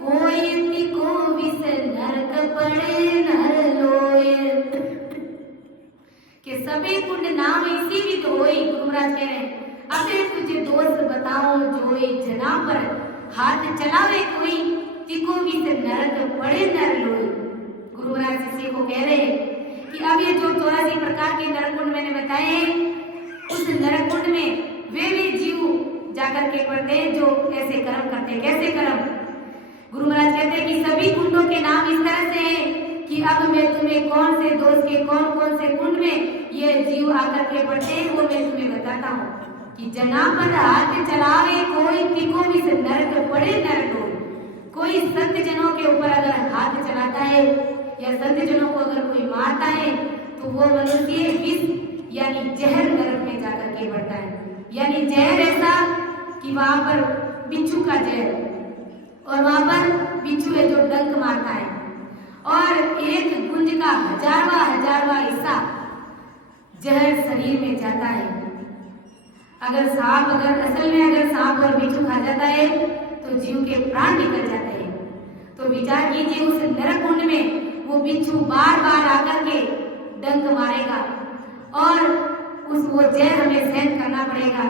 कोई तिको विष नरक पड़े नर लोए। कि सबे कुंड नाम इसी भी तो होई, गुरु महाराज कह रहे हैं अबे तुझे दोस्त बताऊं जोई, जना पर हाथ चलावे कोई तिको विष नरक पड़े नर लोए। गुरु महाराज शिष्य को कह रहे हैं कि अब ये जो 84 प्रकार के नरकुंड मैंने बताए हैं उस नरकुंड में वे जीव जाकर के पड़ते हैं जो ऐसे कर्म करते हैं। कैसे कर्म? गुरु महाराज कहते हैं कि सभी कुंडों के नाम इस तरह से हैं कि अब मैं तुम्हें कौन से दोष के कौन कौन से कुंड में ये जीव आकर के पड़ते हैं वो मैं तुम्हें बताता हूँ। कि जना पर हाथ चलावे कोई तिको विष नरक पड़े नर लोए। कोई संत जनों के ऊपर अगर हाथ चलाता है या संत जनों को अगर कोई मारता है तो वो मनुष्य विष यानी जहर नरक में जाकर के बढ़ता है। यानी जहर ऐसा कि वहां पर बिच्छू का जहर, और वहां पर बिच्छू है जो डंक मारता है और एक गुंज का हजारवा हिस्सा जहर शरीर में जाता है। अगर असल में अगर सांप और बिच्छू खा जाता है तो जीव के प्राण निकल जाते हैं। तो विचार कीजिए उस नरक कुंड में वो बिच्छू बार बार आकर के डंक मारेगा और वो जहर हमें सहन करना पड़ेगा।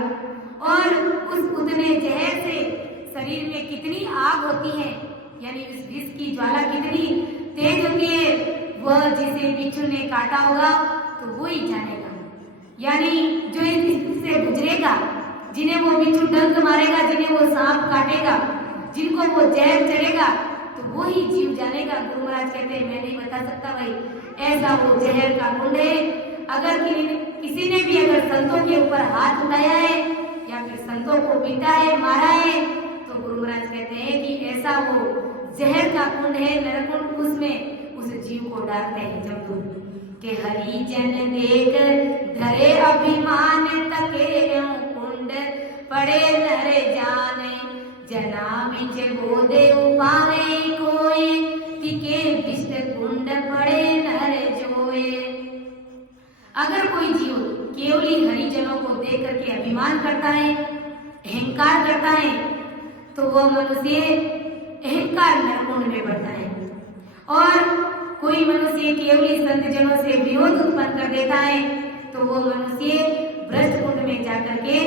और उतने जहर से शरीर में कितनी आग होती है, यानी उस विष की ज्वाला कितनी तेज होती है, वह जिसे बिच्छू ने काटा होगा तो वो ही जानेगा। यानी जो इससे गुजरेगा, जिन्हें वो बिच्छू डंक मारेगा, जिन्हें वो सांप काटेगा, जिनको वो जहर चढ़ेगा, तो वो ही जीव जानेगा। गुरु महाराज कहते हैं मैं नहीं बता सकता भाई, ऐसा वो जहर का कुंड है। अगर किसी ने भी अगर संतों के ऊपर हाथ उठाया है या फिर संतों को पीटा है, मारा है, तो गुरु महाराज कहते हैं कि ऐसा वो जहर का कुंड है नरकुंड, उसमें उस जीव को डालते हैं जब के हरिजन देख धरे अभिमान तके कुंड पड़े नर जाने, जना मिच बोधे उपावे कोई तिके विष कुंड पड़े नर जोए। अगर कोई जीव केवली हरिजनों को देख करके अभिमान करता है, अहंकार करता है, तो वह मनुष्य अहंकार नरकुंड में बढ़ता है। और कोई मनुष्य केवली संत जनों से विरोध उत्पन्न कर देता है तो वो मनुष्य भ्रष्ट कुंड में जाकर के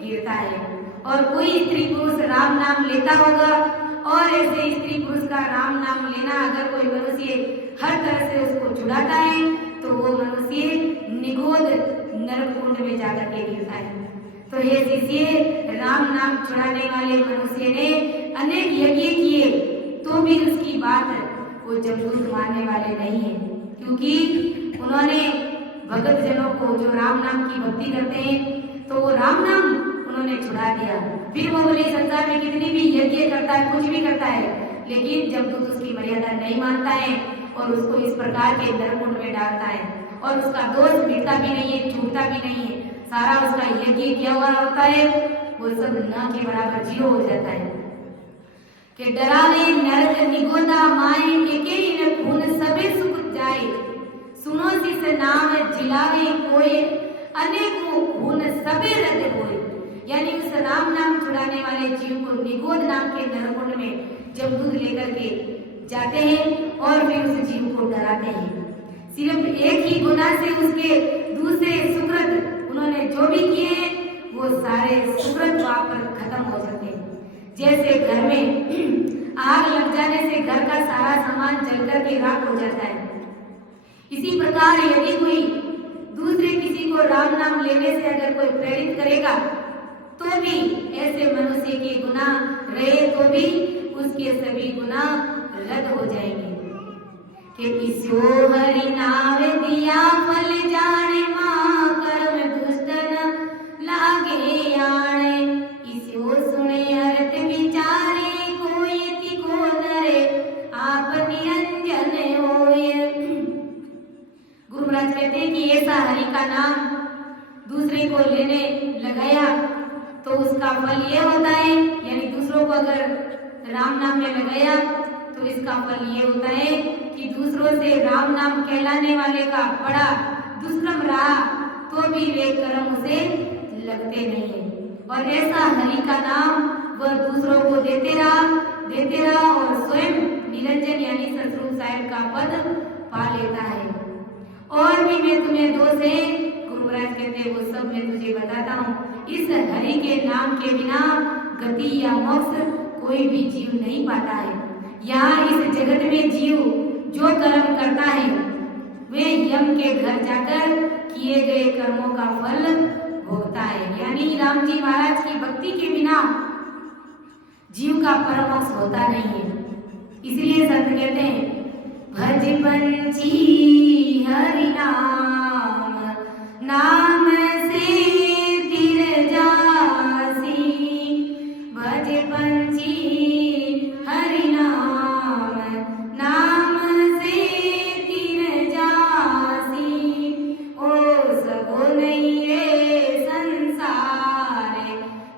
गिरता है। और कोई स्त्री पुरुष राम नाम लेता होगा और ऐसे स्त्री पुरुष का राम नाम लेना अगर कोई मनुष्य हर तरह से उसको छुड़ाता है तो वो मनुष्य निगोद नरक कुंड में जाकर के गिरता है। तो हे शिष्य, राम नाम छुड़ाने वाले मनुष्य ने अनेक यज्ञ किए तो भी उसकी बात वो जमदूत मानने वाले नहीं है, क्योंकि उन्होंने भगत जनों को जो राम नाम की भक्ति करते हैं तो वो राम नाम उन्होंने छुड़ा दिया। फिर वो बोले संसार में कितनी भी यज्ञ करता है, कुछ भी करता है, लेकिन जमदूत उसकी मर्यादा नहीं मानता है और उसको इस प्रकार के नरकुंड में डालता है और उसका दोष मिटता भी नहीं है, छूटता भी नहीं है। सारा उसका यज्ञ किया हुआ होता है, वो सब न के बराबर जीरो हो जाता है। कि डरावे नरक निगोदा माए एके इन खून सबे सुख जाए, सुनो सिस नाम जिलावे कोई अनेकों खून सबे रद होए। यानी उस राम नाम छुड़ाने वाले जीव को निगोद नाम के नरकुंड में जमदूत लेकर के जाते हैं और फिर उस जीव को डराते हैं। सिर्फ एक ही गुनाह से उसके दूसरे सुकृत उन्होंने जो भी किए वो सारे सुकृत वहां पर खत्म हो जाते हैं। जैसे घर में आग लग जाने से घर का सारा सामान जलकर के राख हो जाता है, इसी प्रकार यदि कोई दूसरे किसी को राम नाम लेने से अगर कोई प्रेरित करेगा तो भी ऐसे मनुष्य के गुनाह रहे तो भी उसके सभी गुनाह रद्द हो जाएंगे। कि किसो हरि नाम दिया फल जाने मां कर्म दुष्ट न लागे आणे, इसो सुने अर्थ विचारे कोई तिको नरे आप निरंजन होय। गुरु महाराज कहते हैं कि ऐसा हरि का नाम दूसरे को लेने लगाया तो उसका फल ये होता है, यानी दूसरों को अगर राम नाम में लगाया तो इसका फल ये होता है कि दूसरों से राम नाम कहलाने वाले का बड़ा दुष्कर्म रहा तो भी वे कर्म उसे लगते नहीं है। और ऐसा हरि का नाम वह दूसरों को देते रहा और स्वयं निरंजन यानी सतरूप साहिब का पद पा लेता है। और भी मैं तुम्हें दो से गुरु महाराज कहते वो सब मैं तुझे बताता हूँ। इस हरि के नाम के बिना गति या मोक्ष कोई भी जीव नहीं पाता है। यहाँ इस जगत में जीव जो कर्म करता है वे यम के घर जाकर किए गए कर्मों का फल भोगता है। यानी राम जी महाराज की भक्ति के बिना जीव का परम मोक्ष होता नहीं है। इसलिए संत कहते हैं भज पंछी हरि नाम, नाम से तिर जासी, भज पंछी हरि नाम, नाम से तिर जासी, ओ सबो नहीं रे संसार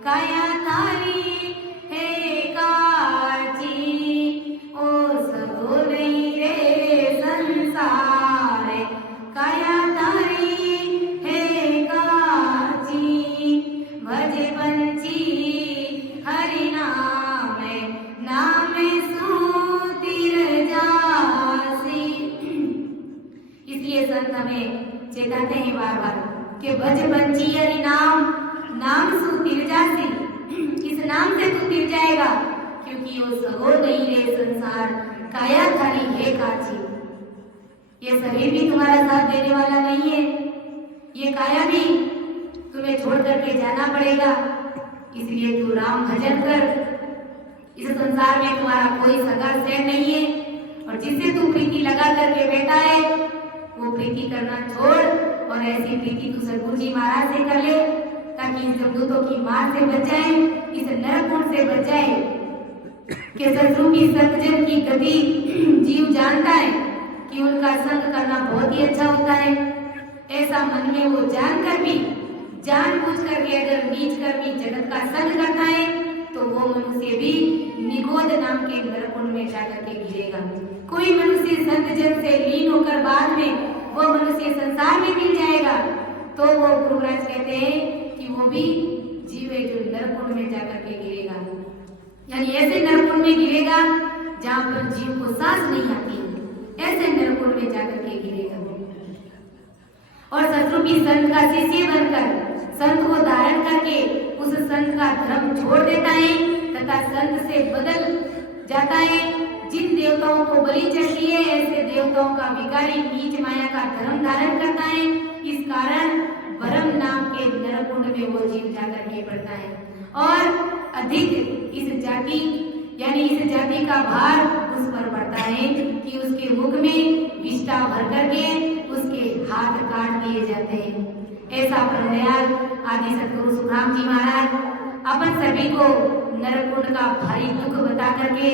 काया थारी है काची, ओ सबो नहीं रे संसार काया थारी है काची, भज पंछी हरि नाम, नाम सो तिर जासी। इसलिए संत हमें चेताते हैं बार बार कि भज पंछी हरि नाम, नाम सो तिर जासी। इस नाम से तू तिर जाएगा क्योंकि वो सगो नहीं रे संसार काया थारी है काची। ये शरीर भी तुम्हारा साथ देने वाला नहीं है, ये काया भी तुम्हें छोड़ करके जाना पड़ेगा। इसलिए तू राम भजन कर। इस संसार में तुम्हारा कोई सगा सेठ नहीं है और जिससे तू प्रीति लगा करके बैठा है वो प्रीति करना छोड़ और ऐसी प्रीति तू सतगुरु जी महाराज से कर ले ताकि इन जमदूतों की मार से बच जाए, इस नरकुंड से बच जाए। कि शत्रु की सतजन की गति जीव जानता है कि उनका संग करना बहुत ही अच्छा होता है। ऐसा मन में वो जानकर भी जानबूझ करके अगर नीच कर्मी जगत का संग करता है तो वो मनुष्य भी निगोद नाम के नरकुंड में जाकर के गिरेगा। कोई मनुष्य संत जन से लीन होकर बाद में वो मनुष्य संसार में मिल जाएगा तो वो गुरु महाराज कहते हैं कि वो भी जीव है जो नरकुंड में जाकर के गिरेगा। यानी ऐसे नरकुंड में गिरेगा जहाँ पर जीव को सांस नहीं आती, ऐसे नरकुंड में जाकर के गिरेगा। और शत्रु की संत का शिष्य बनकर संत को धारण करके उस संत का धर्म छोड़ देता है तथा संत से बदल जाता है। जिन देवताओं को बलि चढ़ती है ऐसे देवताओं का विकारी नीच माया का धर्म धारण करता है। इस कारण भरम नाम के नरकुंड में वो जीव जाकर के पड़ता है। और अधिक इस जाति यानी इस जाति का भार उस पर पड़ता है कि उसके मुख में विष्ठा भर करके उसके हाथ काट दिए जाते हैं। ऐसा प्रभुदयाल आदि सद्गुरु सुखराम जी महाराज अपन सभी को नरकुंड का भारी दुख बता करके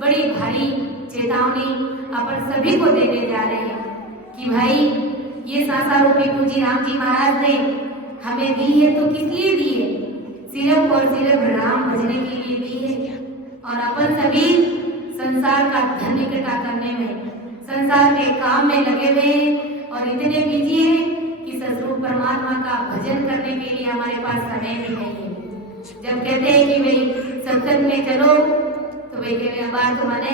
बड़ी भारी चेतावनी अपन सभी को देने जा रहे हैं कि भाई ये संसार रूपी पूजी राम जी महाराज ने हमें दी है तो किस लिए दी है? सिर्फ और सिर्फ राम भजने के लिए दी है। और अपन सभी संसार का धन इकट्ठा करने में, संसार के काम में लगे हुए हैं और इतने बिजी हैं कि सदरूप परमात्मा का भजन करने के लिए हमारे पास समय भी नहीं है। जब कहते हैं कि भाई सत्संग में चलो तो भाई कहते बार तो माने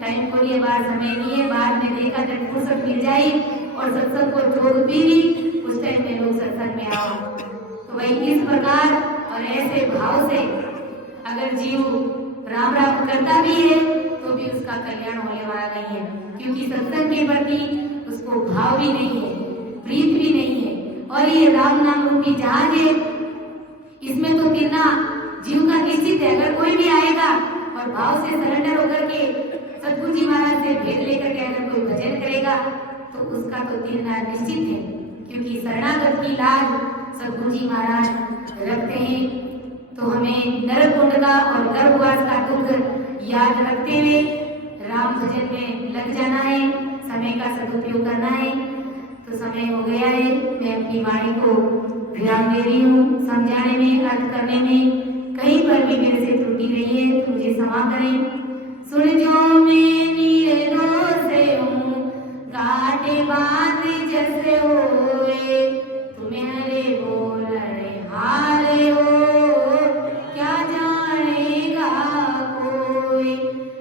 टाइम को लिए बार समय नहीं है, बाद में देखा जब फुर्सत मिल जाए और सत्संग को जोग भी उस टाइम में लोग सत्संग में आओ। तो भाई इस प्रकार और ऐसे भाव से अगर जीव राम राम करता भी है तो भी उसका कल्याण होने वाला नहीं है, क्योंकि सत्संग के प्रति उसको भाव भी नहीं है, प्रीत भी नहीं है। और ये राम नाम रूपी जहाज है, इसमें तो गिरना जीव का निश्चित है। अगर कोई भी आएगा और भाव से सरेंडर होकर के सतगुरु जी महाराज से भेंट लेकर के अगर कोई भजन करेगा तो उसका तो गिरना निश्चित है, क्योंकि शरणागत की लाज सतगुरु जी महाराज रखते हैं। तो हमें नरकुंड का और गर्भवास का दुख याद रखते हुए राम भजन में लग जाना है, समय का सदुपयोग करना है। तो समय हो गया है, मैं अपनी वाणी को ध्यान दे रही हूँ, समझाने में, अर्थ करने में कहीं पर भी मेरे से त्रुटि रही है तो मुझे क्षमा करें। सुन जो मैं निर्दोष हूँ, काटे बात जैसे होए, तुम्हारे बोलने हारे हो, क्या जानेगा कोई।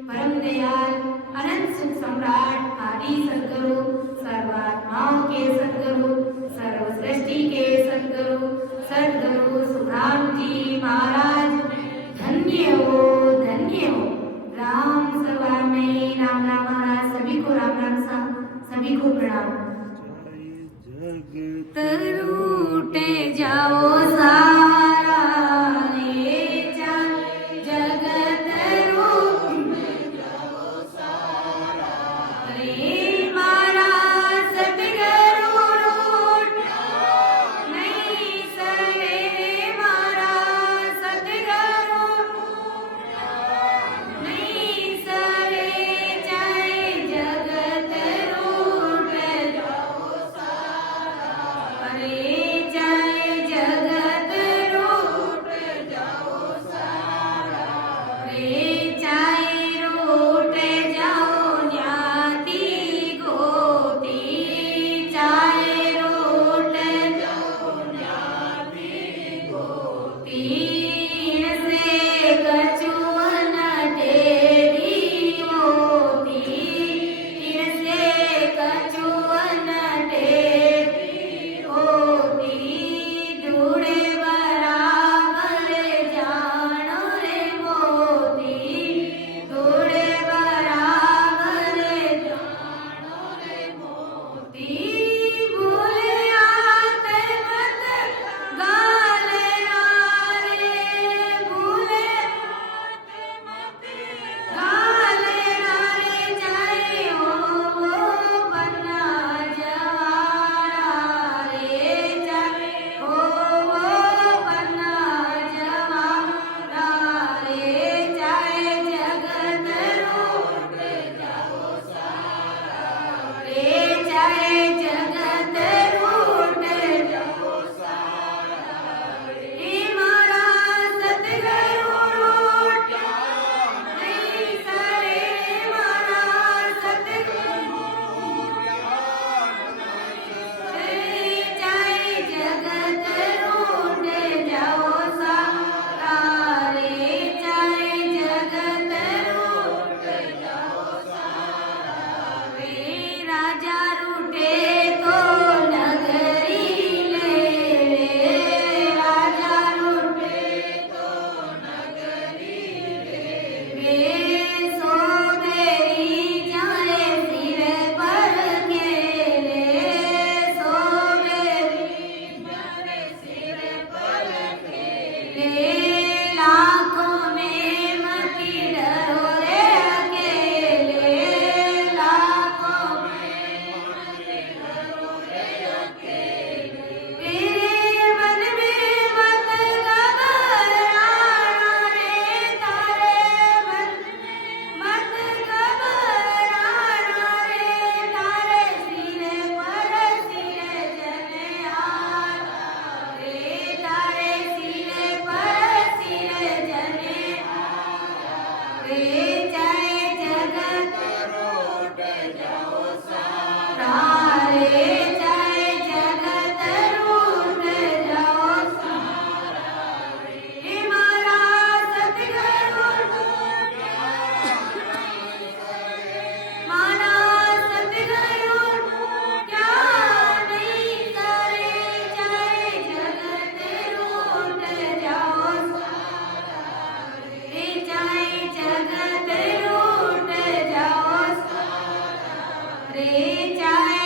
परम दयाल अनंत सुख सम्राट आदि सद्गुरु, सर्वात्माओं के सद्गुरु, सर्व सृष्टि के सद्गुरु, सद्गुरु सुखराम जी महाराज धन्य हो, धन्य हो। राम सभा में राम राम महाराज सभी को राम राम सा, सभी को प्रणाम। रूठे जाओ सारा ले चल, जगत रूठ जाओ सारा रे महाराज सतगुरु रूठ नहीं सरे, महाराज सतगुरु नहीं सरे, चाहे जगत रूठ जाओ सारा रे, चाहे जगत रूठ जाओ सारा रे, चाहे रूठ जाओ ज्ञाति गोती, चाहे रूठ जाओ ज्ञाति गोती, से कछुअन टेढ़ी होती, से कछुअन टेढ़ी होती, जुड़े बराबर जानो रे मोती, जुड़े बराबर जानो रे मोती, भूले आते मत गाले रे, भूले आते मत गाले रे, चाहे हो बन्ना जवारा रे, चाहे हो बन्ना जवारा रे, चाहे जगत रूठ जाओ सारा रे, चाहे जगत रूठ जाओ सारा रे, महाराज सतगुरु रूठ नहीं सरे, महाराज सतगुरु रे, चाहे जगत रूठ जाओ सारा रे, चाहे जगत रूठ जाओ सारा रे, राजा रूठे ચાય